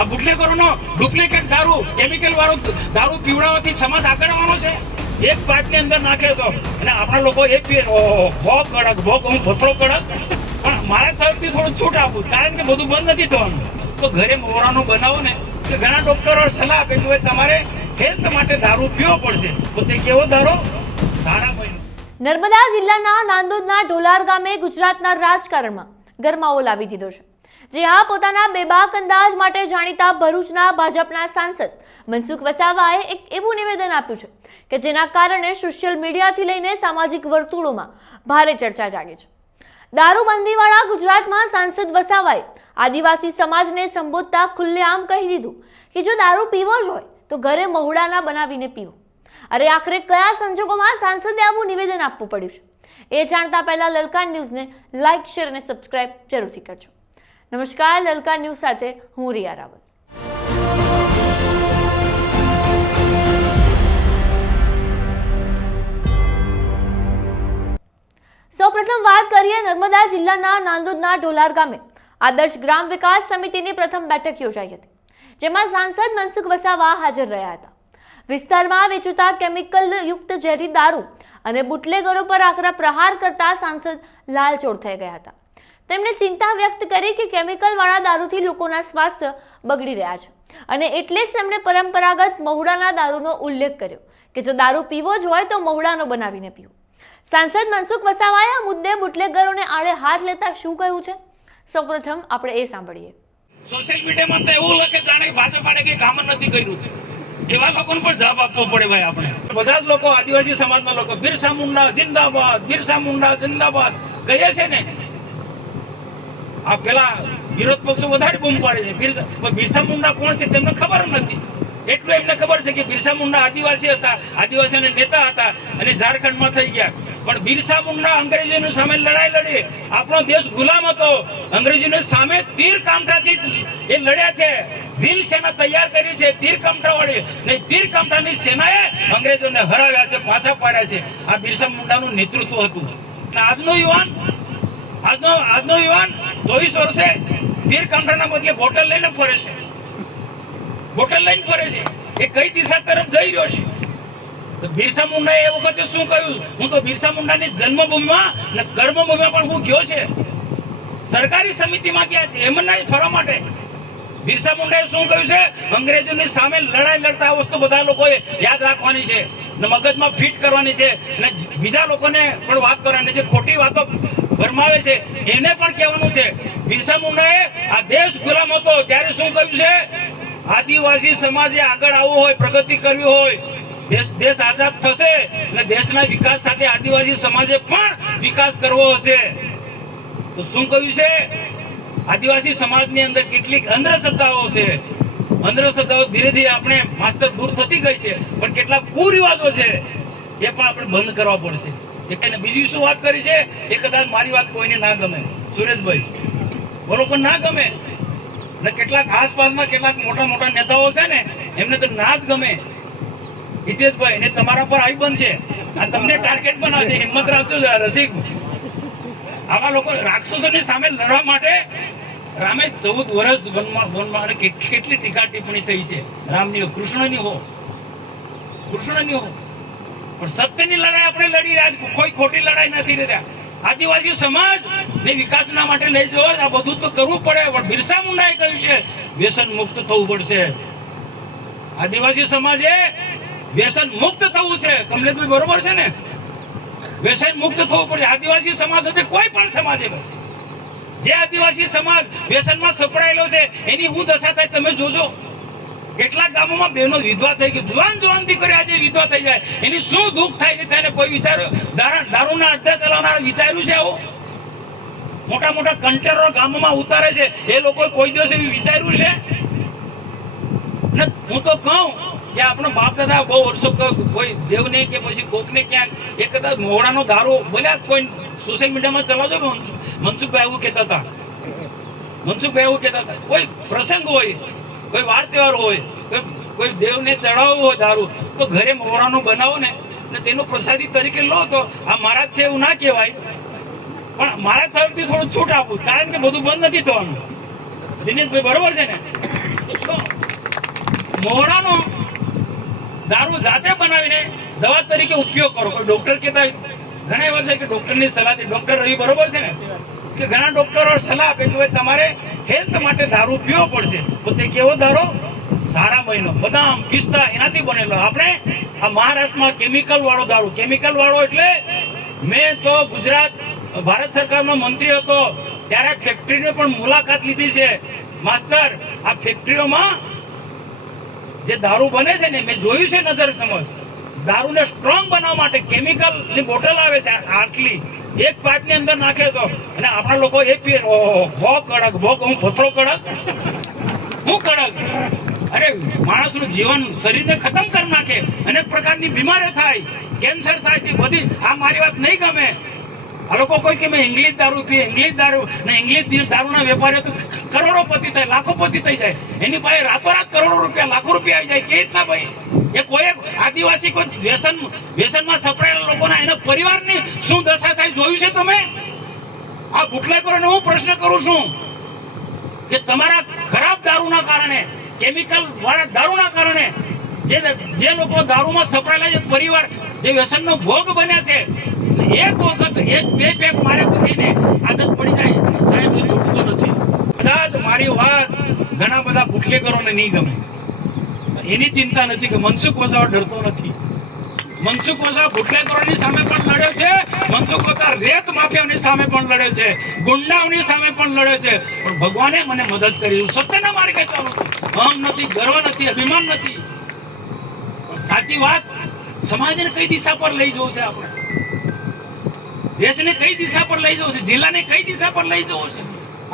આ બુટલેગરોનો ડુપ્લિકેટ દારૂ, કેમિકલ વાળો દારૂ પીવડાવવાથી સમાજ આગળ આવવાનો છે? એક પાટની અંદર નાખે તો અને આપણા લોકો એક પીએ ભોગ કડક, ભોગ હું ભથરો કડક. પણ મારા તરફથી થોડું છૂટ આપું, કારણ કે બધું બંધ નથી થવાનું. તો ઘરે મોવરાનું બનાવો ને, તો ઘણા ડોક્ટરો સલાહ આપે કે તમારે હેલ્થ માટે દારૂ પીવો પડશે. તો તે કેવો દારૂ? સારા મહિનો. નર્મદા જિલ્લાના નાંદોદના ઢોલાર ગામે ગુજરાતના રાજકારણમાં ગરમાવો લાવી દીધો છે. જે આ પોતાના બેબાક અંદાજ માટે જાણીતા ભરૂચના ભાજપના સાંસદ મનસુખ વસાવાએ એક એવું નિવેદન આપ્યું છે કે જેના કારણે સોશિયલ મીડિયાથી લઈને સામાજિક વર્તુળોમાં ભારે ચર્ચા જાગી છે. દારૂબંધીવાળા ગુજરાતમાં સાંસદ વસાવાએ આદિવાસી સમાજને સંબોધતા ખુલ્લેઆમ કહી દીધું કે જો દારૂ પીવો જ હોય તો ઘરે મહુડાના બનાવીને પીવો. અરે આખરે કયા સંજોગોમાં સાંસદે આવું નિવેદન આપવું પડ્યું છે? એ જાણતા પહેલા લલકાર ન્યૂઝને લાઇક, શેર અને સબસ્ક્રાઇબ જરૂરથી કરજો. નમસ્કાર, લલકાર ન્યૂઝ સાથે હું રિયા રાવલ. સૌપ્રથમ વાત કરીએ નર્મદા જિલ્લાના નાંદોદના ઢોલાર ગામે આદર્શ ગ્રામ વિકાસ સમિતિની પ્રથમ બેઠક યોજાઈ હતી, જેમાં સાંસદ મનસુખ વસાવા હાજર રહ્યા હતા. વિસ્તારમાં વેચાતા કેમિકલ યુક્ત ઝેરી દારૂ અને બુટલેગરો પર આકરા પ્રહાર કરતા સાંસદ લાલચોળ થઈ ગયા હતા. તેમણે ચિંતા વ્યક્ત કરી કે કેમિકલ વાળા દારૂથી લોકોના સ્વાસ્થ્ય બગડી રહ્યા છે અને એટલે જ તેમણે પરંપરાગત મહુડાના દારૂનો ઉલ્લેખ કર્યો કે જો દારૂ પીવો જ હોય તો મહુડાનો બનાવીને પીવો. સાંસદ મનસુખ વસાવાએ આ મુદ્દે બુટલેગરોને આડે હાથ લેતા શું કહ્યું છે? સૌપ્રથમ આપણે એ સાંભળીએ. સોશિયલ મીડિયામાં તો એવું લખે જાણે ભાજપાને કંઈ કામ નથી કર્યું. એવા લોકોને પણ જવાબ આપવો પડે ભાઈ. આપણે બધા જ લોકો, આદિવાસી સમાજના લોકો બિરસા મુંડા જિંદાબાદ, બિરસા મુંડા જિંદાબાદ કહીએ છે ને. આ પેલા વિરોધ પક્ષો વધારે બૂમ પાડે છે. બિરસા મુંડા કોણ છે તેમને ખબર નથી. એટલું એમને ખબર છે કે બિરસા મુંડા આદિવાસી હતા, આદિવાસીઓના નેતા હતા અને ઝારખંડમાં થઈ ગયા. પણ બિરસા મુંડા અંગ્રેજોની સામે લડાઈ લડી. આપણો દેશ ગુલામ હતો, અંગ્રેજોની સામે તીર કામઠાથી એ લડ્યા છે. ભીલ સેના તૈયાર કરી છે તીર કામઠા વાળી, ને તીર કામઠાની સેનાએ અંગ્રેજોને હરાવ્યા છે, પાછા પાડ્યા છે. આ બિરસા મુંડાનું નેતૃત્વ હતું. આજનો યુવાન 24 વર્ષે તીર કામઠાના બદલે બોટલ લઈને ફરે છે. બોટલ લઈને ફરે છે. એ કઈ દિશા તરફ જઈ રહ્યો છે? તો બિરસા મુંડાએ એ વખતે શું કહ્યું? હું તો બિરસા મુંડાની જન્મભૂમિમાં અને કર્મભૂમિમાં પણ હું ગયો છે. સરકારી સમિતિમાં ગયા છે એમ નહીં ફરવા માટે. બિરસા મુંડાએ શું કહ્યું છે? અંગ્રેજોની સામે લડાઈ લડતા વસ્તુ બધા લોકોએ યાદ રાખવાની છે, મગજમાં ફિટ કરવાની છે, અને બીજા લોકોને પણ વાત કરવાની છે. ખોટી વાતો ભરમાવે છે એને પણ કહેવાનું છે. બિરસા મુંડાએ આ દેશ ગુલામ હતો ત્યારે શું કહ્યું છે? આદિવાસી સમાજે આગળ આવવું હોય, પ્રગતિ કરવી હોય, દેશ આઝાદ થશે એટલે દેશના વિકાસ સાથે આદિવાસી સમાજે પણ વિકાસ કરવો હશે. તો શું કહ્યું છે? આદિવાસી સમાજની અંદર કેટલીક અંધશ્રદ્ધાઓ છે. અંધશ્રદ્ધાઓ ધીરે ધીરે આપણે માસ્ટર દૂર થતી ગઈ છે, પણ કેટલાક કુરિવાજો છે એ પણ આપણે બંધ કરવા પડશે. એને બીજી શું વાત કરી છે? એ કદાચ મારી વાત કોઈને ના ગમે, સુરેશભાઈ બોલો, પણ ના ગમે. ને કેટલાક આસપાસના કેટલાક મોટા મોટા નેતાઓ છે ને, એમને તો ના જ ગમે. હિતેશભાઈ ને તમારા પર આવી બનશે, આ તમને ટાર્ગેટ બનાવશે. હિંમત રાખજો રસિક. આવા લોકો રાક્ષસોની સામે લડવા માટે રામે 14 વર્ષ વનમાં કેટલી ટીકા ટિપ્પણી થઈ છે. રામની, કૃષ્ણની હો, પણ સત્યની લડાઈ આપણે લડી રહ્યા. કોઈ ખોટી લડાઈ નથી રહ્યા. આદિવાસી સમાજ ને વિકાસના માટે લઈ જવો, આ બધું તો કરવું પડે. પણ બિરસા મુંડાએ કહ્યું છે વ્યસન મુક્ત થવું પડશે. આદિવાસી સમાજે વ્યસન મુક્ત થવું છે. કમલેશભાઈ બરોબર છે ને? વ્યસન મુક્ત થવું પડશે. આદિવાસી સમાજ હશે કોઈ પણ સમાજે. જે આદિવાસી સમાજ વ્યસનમાં સપડાયેલો છે એની શું દશા થાય તમે જોજો. કેટલાક ગામોમાં બહેનો વિધવા થઈ ગઈ, જુવાન દીકરી આજે વિધવા થઈ જાય, એની શું દુઃખ થાય છે તેને કોઈ વિચાર્યું? દારૂના અડ્ડા ચલાવનાર વિચાર્યું છે આવું? મોટા મોટા કન્ટેનરો ગામોમાં ઉતારે છે, એ લોકો કોઈ દિવસ એવું વિચાર્યું છે? ને હું તો કહું કે આપણો બાપ દાદા બહુ વર્ષો કોઈ દેવને કે પછી કોકને ક્યાંક એ કદાચ મોહડાનો દારૂ બોલ્યા, કોઈ સોશિયલ મીડિયામાં ચલાવજો. મનસુખભાઈ એવું કહેતા હતા, કોઈ પ્રસંગ હોય, કોઈ વાર તહેવાર હોય, કોઈ દેવને ચડાવવું હોય દારૂ, તો ઘરે મોહરાનો બનાવો ને તેનો પ્રસાદી તરીકે લો. તો આ મારા છે એવું ના કહેવાય, પણ મારા તરફથી થોડું છૂટ આપું, કારણ કે બધું બંધ નથી થવાનું. દિનેશભાઈ બરોબર છે ને? તો મોરાનો દારૂ જાતે બનાવીને દવા તરીકે ઉપયોગ કરો. કોઈ ડોક્ટર કહેતા હોય, ઘણા એવા છે કે ડોક્ટરની સલાહથી, ડોક્ટર રવિ બરોબર છે ને, કે ઘણા ડોક્ટરો સલાહ આપે કે તમારે હેલ્થ માટે દારૂ પીવો પડશે. તો તે કેવો દારૂ? સારા મહિનો, બદામ, પિસ્તા એનાથી બનેલો. આપણે આ મહારાષ્ટ્રમાં કેમિકલ વાળો દારૂ, કેમિકલ વાળો એટલે મેં તો ગુજરાત ભારત સરકારમાં મંત્રી હતો ત્યારે ફેક્ટરીની પણ મુલાકાત લીધી છે. માસ્ટર, આ ફેક્ટરીઓમાં જે દારૂ બને છે ને, મેં જોયું છે નજર સમજ. દારૂને સ્ટ્રોંગ બનાવવા માટે કેમિકલની બોટલ આવે છે આટલી, એક પાઇપની અંદર નાખે તો, અને આપણા લોકો એ પીએ. ભો કડક, ભો હું પથરો કડક, હું કડક. અરે માણસનું જીવન, શરીરને ખતમ કરી નાખે. અનેક પ્રકારની બીમારીઓ થાય, કેન્સર થાય. તે બધી આ મારી વાત નહીં ગમે. આ લોકો કોઈ કે મેં ઇંગ્લિશ દારૂ પીએ, ઇંગ્લિશ દારૂ ને ઇંગ્લિશ દારૂના વેપારીઓ તો કરોડોપતિ થાય, લાખોપતિ થઈ જાય. એની પાસે રાતોરાત કરોડો રૂપિયા, લાખો રૂપિયા આવી જાય. કે રીતના ભાઈ? એ કોઈ આદિવાસી કોઈ વ્યસનમાં સપડાયેલા લોકોના એના પરિવારની શું દશા થાય જોયું છે તમે? આ બુટલેગરોને હું પ્રશ્ન કરું છું કે તમારા ખરાબ દારૂના કારણે, કેમિકલ વાળા દારૂના કારણે જે લોકો દારૂમાં સપડાયેલા છે, પરિવાર જે વ્યસનનો ભોગ બન્યા છે, એક વખત એક બે પેક માર્યા પછી ને આદત પડી જાય, સાહેબ એ છૂટતો નથી. કદાચ મારી વાત ઘણા બધા બુટલેગરોને નહીં ગમે. એની ચિંતા નથી કે મનસુખ વસાવા ડરતો નથી. મનસુખ વસાવા બુટલેગરોની સામે પણ લડ્યો છે, મનસુખ વસાવા રેત માફિયાની સામે પણ લડ્યો છે, ગુંડાઓની સામે પણ લડ્યો છે. પણ ભગવાને મને મદદ કરી. સત્યના માર્ગે ચાલુ છું. અહમ નથી, ગર્વ નથી, અભિમાન નથી. સાચી વાત સમાજને કઈ દિશા પર લઈ જવું છે, આપણે દેશને કઈ દિશા પર લઈ જવું છે, જિલ્લાને કઈ દિશા પર લઈ જવું છે?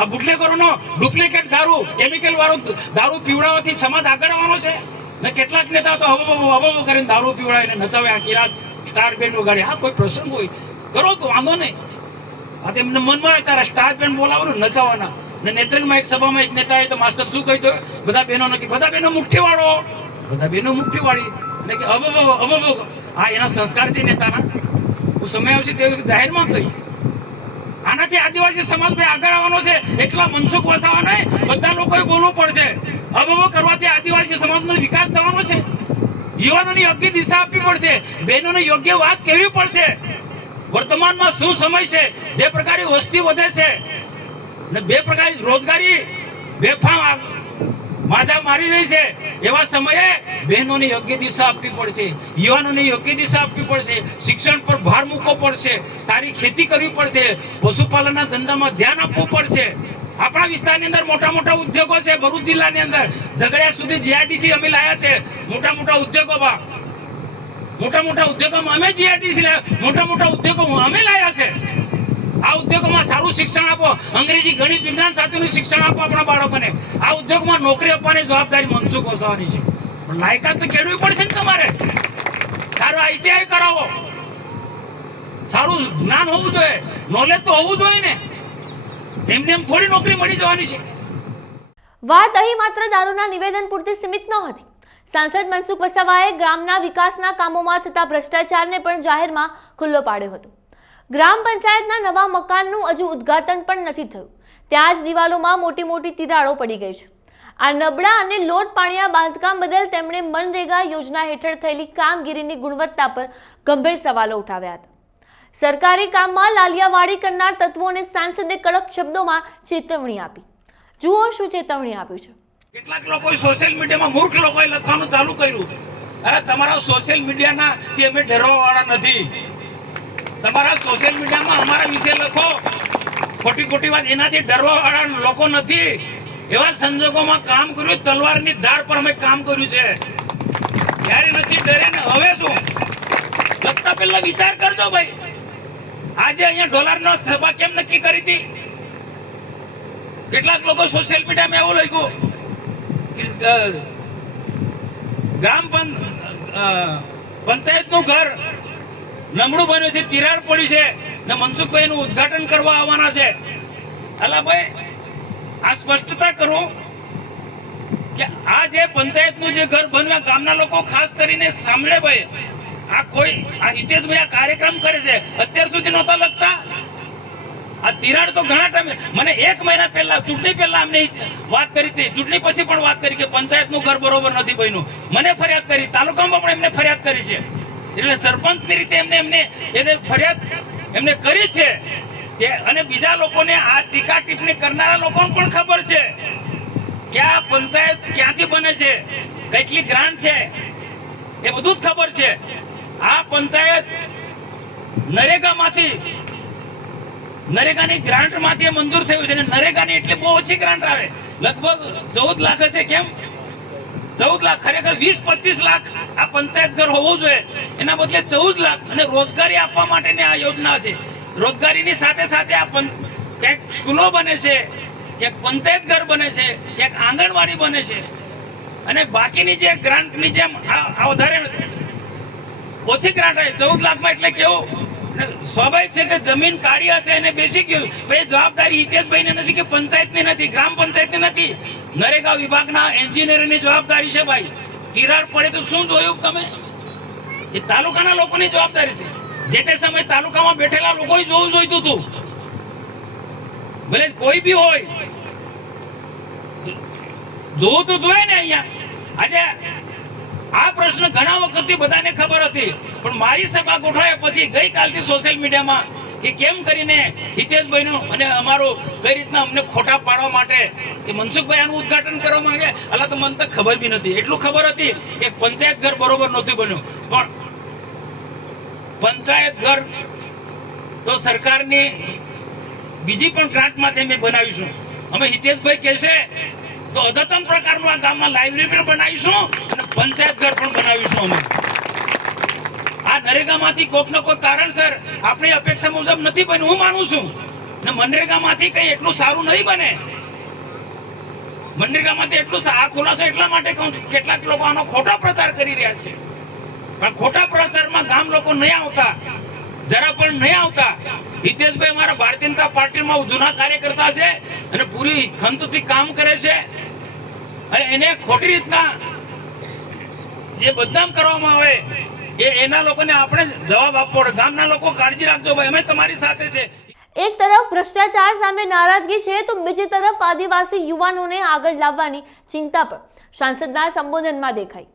આ બુટલેગરોનો ડુપ્લિકેટ દારૂ, કેમિકલ વાળો દારૂ પીવડાવવાથી સમાજ આગળ આવવાનો છે ને? કેટલાક નેતા તો હબો કરીને દારૂ પીવડાવીને નચાવે, આખી રાત સ્ટાર બેન્ડ વગાડે. હા, કોઈ પ્રસંગ હોય કરો તો વાંધો નહીં. આ તેમને મનમાં આવે તારા સ્ટાર બેન્ડ બોલાવવાનું, નચાવવાના. ને નેત્રંગમાં એક સભામાં એક નેતાએ તો માસ્ટર શું કહ્યું? બધા બહેનો નથી, બધા બહેનો મુઠ્ઠી વાળો, બધા બહેનો મુઠ્ઠી વાળી. એટલે કે હબો. હા, એના સંસ્કાર છે નેતાના. હું સમય આવશે તે જાહેરમાં કહી. આનાથી આદિવાસી સમાજ આગળ આવવાનો છે. એટલા મનસુખ વસાવા નહીં, બધા લોકોએ બોલવું પડશે. અબબો કરવાથી આદિવાસી સમાજનો વિકાસ થવાનો છે. યુવાનોને યોગ્ય દિશા આપવી પડશે, બહેનોને યોગ્ય વાત કહેવી પડશે. વર્તમાનમાં શું સમય છે, જે પ્રકારે વસ્તી વધે છે ને બે પ્રકારની રોજગારી બેફામ માજા મારી રહી છે, એવા સમયે બહેનોને યોગ્ય દિશા આપવી પડશે, યુવાનોને યોગ્ય દિશા આપવી પડશે, શિક્ષણ પર ભાર મૂકવો પડશે, સારી ખેતી કરવી પડશે, પશુપાલનના ધંધામાં ધ્યાન આપવું પડશે. આપણા વિસ્તારની અંદર મોટા મોટા ઉદ્યોગો છે. ભરૂચ જિલ્લાની અંદર ઝઘડિયા સુધી જીઆઈડીસી અમે લાયા છે. મોટા મોટા ઉદ્યોગોમાં અમે જીઆઈડીસી મોટા ઉદ્યોગો અમે લાયા છે. આ ઉદ્યોગોમાં સારું શિક્ષણ આપો, અંગ્રેજી, ગણિત, વિજ્ઞાન સાથેનું શિક્ષણ આપો આપણા બાળકોને. આ ઉદ્યોગમાં નોકરી આપવાની જવાબદારી મનસુખ વસાવાની છે. પણ લાયકાત તો કેળવી પડશે ને તમારે. સારું આઈટીઆઈ કરાવો, સારું જ્ઞાન હોવું જોઈએ, નોલેજ તો હોવું જોઈએ ને. એમને એમ થોડી નોકરી મળી જવાની છે. વાત અહીં માત્ર દારૂના નિવેદન પૂરતી સીમિત ન હતી. સાંસદ મનસુખ વસાવાએ ગ્રામના વિકાસના કામોમાં થતા ભ્રષ્ટાચારને પણ જાહેરમાં ખુલ્લો પાડ્યો હતો. ગ્રામ પંચાયતના નવા મકાનનું હજુ ઉદ્ઘાટન પણ નથી થયું, ત્યાં જ દિવાલોમાં મોટી મોટી તિરાડો પડી ગઈ છે. આ નબળા અને લોટ પાણિયા બાંધકામ બદલ તેમણે મનરેગા યોજના હેઠળ થયેલી કામગીરીની ગુણવત્તા પર ગંભીર સવાલો ઉઠાવ્યા હતા. સરકારી કામમાં લાલિયાવાડી કરનાર તત્વોને સાંસદે કડક શબ્દોમાં ચેતવણી આપી. જુઓ શું ચેતવણી આપ્યું છે. કેટલાક લોકોએ સોશિયલ મીડિયામાં મૂર્ખ લોકોએ લખવાનું ચાલુ કર્યું. અરે તમારા સોશિયલ મીડિયાના થી અમે ડરવાવાળા નથી. તમારા સોશિયલ મીડિયામાં અમારા વિશે લખો ખોટી વાત, એનાથી ડરવાવાળા લોકો નથી. એવા સંજોગોમાં કામ કર્યું, તલવારની ધાર પર અમે કામ કર્યું છે. ત્યારે નથી ડરે ને હવે શું? લખતા પહેલા વિચાર કરજો ભાઈ. આજે અહીંયા ડોલરનો સભા કેમ નક્કી કરી હતી? કેટલાક લોકો સોશિયલ મીડિયામાં એવું લખ્યું ગ્રામ પંચાયતનું ઘર નમણું બન્યું છે, તિરાડ પડી છે ને મનસુખભાઈ નું ઉદ્ઘાટન કરવા આવવાના છે. અલા ભાઈ, આ સ્પષ્ટતા કરો કે આ જે પંચાયતનું જે ઘર બન્યું, ગામના લોકો ખાસ કરીને સાંભળે ભાઈ. આ હિતેશભાઈ આ કાર્યક્રમ કરે છે, અત્યાર સુધી નહોતા લખતા. આ તિરાડ તો ઘણા ટાઈમે મને 1 મહિના પહેલા ચૂંટણી પહેલા અમને વાત કરી હતી, ચૂંટણી પછી પણ વાત કરી કે પંચાયતનું ઘર બરોબર નથી બન્યું. મને ફરિયાદ કરી, તાલુકામાં પણ એમને ફરિયાદ કરી છે. એટલે સરપંચની રીતે એને ફરિયાદ એમને કરી છે કે અને બીજા લોકોને આ ટીકા ટિપ્પણી કરનારા લોકોને પણ ખબર છે કે આ પંચાયત ક્યાંથી બને છે, કેટલી ગ્રાન્ટ છે, એ બધું જ ખબર છે. આ પંચાયત નરેગાની ગ્રાન્ટમાંથી મંજૂર થયું છે. નરેગાની એટલે બહુ ઓછી ગ્રાન્ટ આવે, લગભગ 14 લાખ હશે. કેમ 14 લાખ? ખરેખર 20-25 લાખ આ પંચાયત ઘર હોવું જોઈએ, એના બદલે 14 લાખ. અને રોજગારી આપવા માટેની આ યોજના છે. રોજગારીની સાથે સાથે આ ક્યાંક સ્કૂલો બને છે, ક્યાંક પંચાયત ઘર બને છે, ક્યાંક આંગણવાડી બને છે. અને બાકીની જે ગ્રાન્ટની જેમ આ વધારે ઓછી ગ્રાન્ટ આવે 14 લાખમાં. એટલે કેવું સ્વાભાવિક છે કે જમીન કાઢ્યા છે એને બેસી ગયું. ભાઈ જવાબદારી હિતેશભાઈને નથી કે પંચાયતની નથી, ગ્રામ પંચાયતની નથી, નરેગા વિભાગના એન્જિનિયરની જવાબદારી છે. ભાઈ તિરાડ પડે તો શું જોયું તમે? એ તાલુકાના લોકોની જવાબદારી છે. જે તે સમય તાલુકામાં બેઠેલા લોકોએ જોવું જોઈતું હતું. ભલે કોઈ બી હોય, જોવું તો જોઈએ ને. અહીંયા આજે આ પ્રશ્ન ઘણા વખતથી બધાને ખબર હતી, પણ મારી સભા ગોઠવાયા પછી ગઈકાલથી સોશિયલ મીડિયામાં કે કેમ કરીને હિતેશભાઈનું અને અમારું કઈ રીતના અમને ખોટા પાડવા માટે કે મનસુખભાઈ આનું ઉદ્ઘાટન કરવા માંગે. અલા તો મને તો ખબર બી નથી. એટલું ખબર હતી કે પંચાયત ઘર બરોબર નહોતું બન્યું, પણ પંચાયત ઘર તો સરકારની બીજી પણ ગ્રાન્ટમાંથી અમે બનાવીશું. અમે હિતેશભાઈ કહેશે તો અદ્યતન પ્રકારનું આ ગામમાં લાઇબ્રેરી પણ બનાવીશું અને પંચાયત ઘર પણ બનાવીશું. અમે આ નરેગામાંથી કોઈકનો કોઈ કારણસર આપણી અપેક્ષા મુજબ નથી બન્યું, હું માનું છું. ને મનરેગામાંથી કઈ એટલું સારું નહીં બને. મનરેગામાંથી એટલું આ ખુલાસો એટલા માટે કહું છું, કેટલાક લોકો આનો ખોટો પ્રચાર કરી રહ્યા છે. પણ ખોટા પ્રચારમાં ગામ લોકો નહીં આવતા, જરા પણ નહીં આવતા. હિતેશભાઈ અમારા ભારતીય જનતા પાર્ટીમાં જૂના કાર્યકર્તા છે અને પૂરી ખંતથી કામ કરે છે. અને એને ખોટી રીતના જે બદનામ કરવામાં આવે એના લોકોને આપણે જવાબ આપવો પડે. ગામના લોકો કાળજી રાખજો ભાઈ, અમે તમારી સાથે છે. એક તરફ ભ્રષ્ટાચાર સામે નારાજગી છે તો બીજી તરફ આદિવાસી યુવાનોને આગળ લાવવાની ચિંતા પણ સાંસદના સંબોધનમાં દેખાઈ.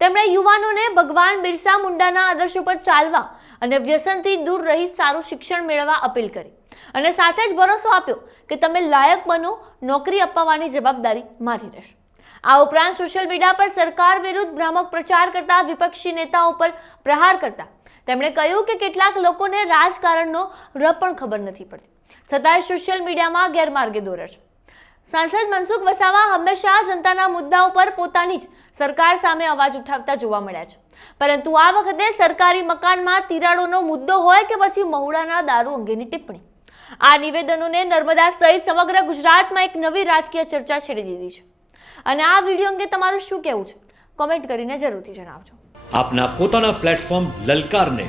તેમણે યુવાનોને ભગવાન બિરસા મુંડાના આદર્શો પર ચાલવા અને વ્યસનથી દૂર રહી સારું શિક્ષણ મેળવવા અપીલ કરી અને સાથે જ ભરોસો આપ્યો કે તમે લાયક બનો, નોકરી અપાવવાની જવાબદારી મારી રહેશે. આ ઉપરાંત સોશિયલ મીડિયા પર સરકાર વિરુદ્ધ ભ્રામક પ્રચાર કરતા વિપક્ષી નેતાઓ પર પ્રહાર કરતા તેમણે કહ્યું કે કેટલાક લોકોને રાજકારણનો ર પણ ખબર નથી પડતી, છતાંય સોશિયલ મીડિયામાં ગેરમાર્ગે દોરે છે. સાંસદ મનસુખ વસાવા હંમેશા જનતાના મુદ્દાઓ પર પોતાની જ સરકાર સામે અવાજ ઉઠાવતા જોવા મળ્યા છે, પરંતુ આ વખતે સરકારી મકાનમાં તિરાડોનો મુદ્દો હોય કે પછી મહુડાના દારૂ અંગેની ટિપ્પણી, આ નિવેદનોને નર્મદા સહિત સમગ્ર ગુજરાતમાં એક નવી રાજકીય ચર્ચા છેડી દીધી છે. અને આ વિડીયો અંગે તમારું શું કહેવું છે? કોમેન્ટ કરીને જરૂરથી જણાવજો. આપના પોતાના પ્લેટફોર્મ લલકારને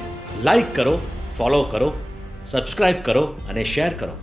લાઈક કરો, ફોલો કરો, સબસ્ક્રાઇબ કરો અને શેર કરો.